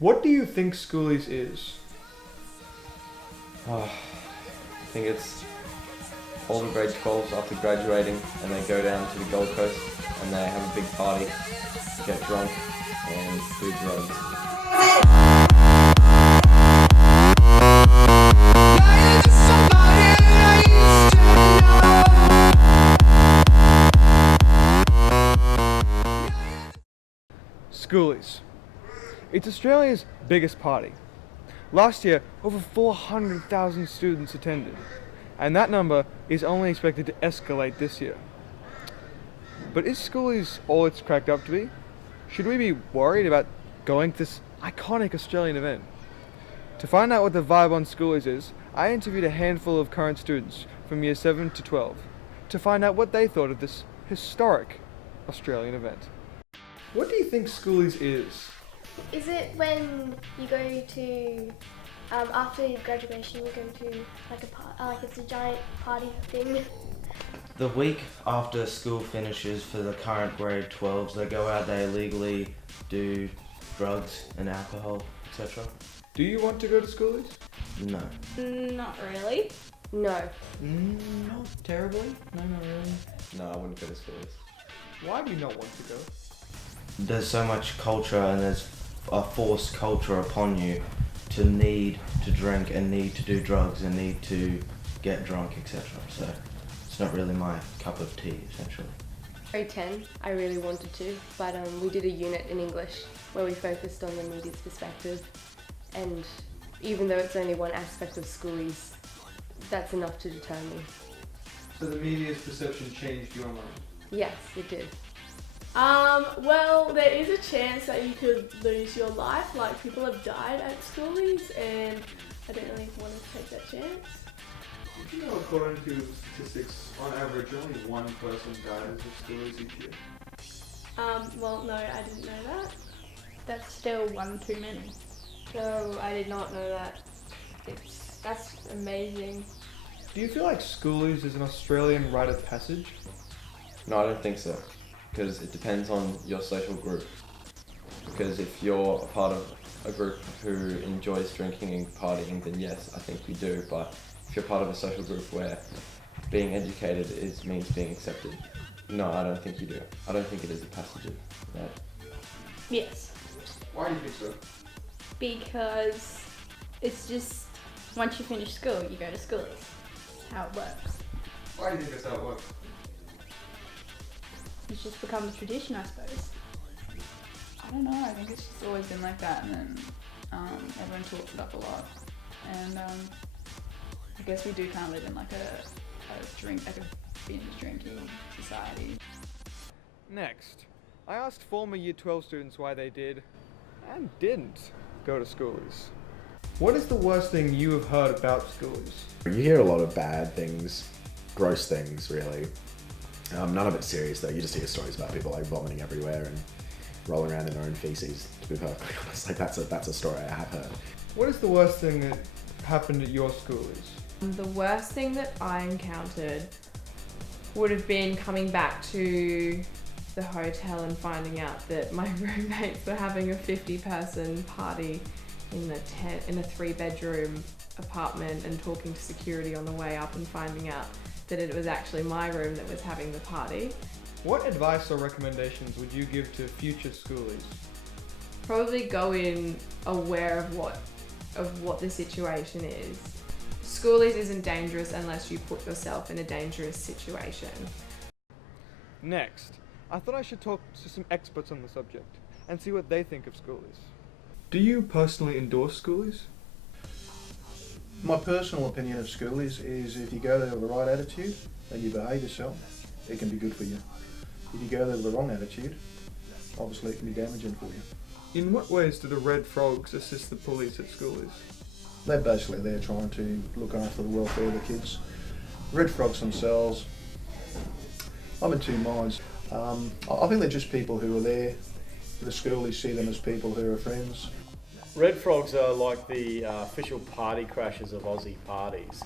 What do you think Schoolies is? I think it's all the grade 12s after graduating and they go down to the Gold Coast and they have a big party, get drunk and do drugs. Schoolies. It's Australia's biggest party. Last year, over 400,000 students attended, and that number is only expected to escalate this year. But is Schoolies all it's cracked up to be? Should we be worried about going to this iconic Australian event? To find out what the vibe on Schoolies is, I interviewed a handful of current students from year 7 to 12 to find out what they thought of this historic Australian event. What do you think Schoolies is? Is it when you go to, after your graduation, you go to like it's a giant party thing? The week after school finishes for the current grade 12s, they go out, they illegally do drugs and alcohol, etc. Do you want to go to Schoolies? No. Not really. No. Not terribly. No, not really. No, I wouldn't go to Schoolies. Why do you not want to go? There's so much culture and there's a forced culture upon you to need to drink and need to do drugs and need to get drunk, etc. So it's not really my cup of tea, essentially. Grade 10, I really wanted to, but we did a unit in English where we focused on the media's perspective, and even though it's only one aspect of Schoolies, that's enough to deter me. So the media's perception changed your mind? Yes, it did. Well, there is a chance that you could lose your life. Like, people have died at Schoolies, and I don't really want to take that chance. Did you know, according to statistics, on average, only one person dies at Schoolies each year? Well, no, I didn't know that. That's still one too many. No, I did not know that. That's amazing. Do you feel like Schoolies is an Australian rite of passage? No, I don't think so. Because it depends on your social group. Because if you're a part of a group who enjoys drinking and partying, then yes, I think you do. But if you're part of a social group where being educated means being accepted, no, I don't think you do. I don't think it is a passage of that. Yes, Why do you think so? because it's just once you finish school, you go to Schoolies. How it works. Why do you think that's how it works? It's just become a tradition, I suppose. I don't know, I think it's just always been like that, and then everyone talks it up a lot. And I guess we do kind of live in like a binge drinking society. Next, I asked former Year 12 students why they did and didn't go to Schoolies. What is the worst thing you have heard about Schoolies? You hear a lot of bad things, gross things, really. None of it's serious though. You just hear stories about people like vomiting everywhere and rolling around in their own feces. To be perfectly honest, like that's a story I have heard. What is the worst thing that happened at your Schoolies? The worst thing that I encountered would have been coming back to the hotel and finding out that my roommates were having a 50-person party in a 3-bedroom apartment, and talking to security on the way up and finding out that it was actually my room that was having the party. What advice or recommendations would you give to future Schoolies? Probably go in aware of what the situation is. Schoolies isn't dangerous unless you put yourself in a dangerous situation. Next, I thought I should talk to some experts on the subject and see what they think of Schoolies. Do you personally endorse Schoolies? My personal opinion of Schoolies is if you go there with the right attitude and you behave yourself, it can be good for you. If you go there with the wrong attitude, obviously it can be damaging for you. In what ways do the Red Frogs assist the police at Schoolies? They're basically there trying to look after the welfare of the kids. Red Frogs themselves, I'm in two minds. I think they're just people who are there. The Schoolies see them as people who are friends. Red Frogs are like the official party crashers of Aussie parties,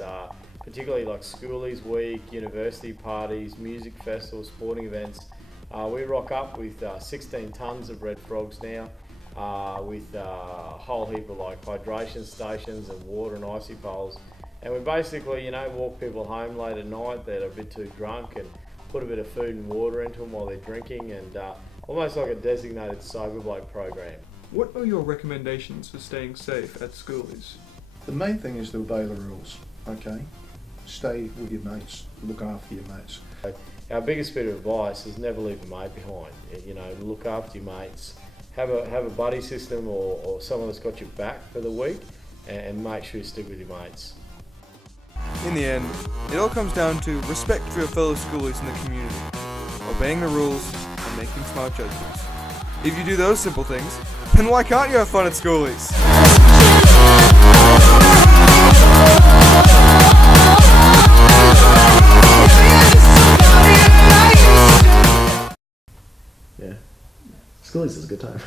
particularly like Schoolies Week, university parties, music festivals, sporting events. We rock up with 16 tonnes of Red Frogs now. with a whole heap of like hydration stations and water and icy poles. And we basically, walk people home late at night that are a bit too drunk and put a bit of food and water into them while they're drinking, and almost like a designated sober bloke program. What are your recommendations for staying safe at Schoolies? The main thing is to obey the rules, okay? Stay with your mates, look after your mates. Our biggest bit of advice is never leave a mate behind. Look after your mates. Have a buddy system or someone that's got your back for the week, and make sure you stick with your mates. In the end, it all comes down to respect for your fellow Schoolies in the community, obeying the rules, and making smart judgments. If you do those simple things, then why can't you have fun at Schoolies? Yeah. Schoolies is a good time.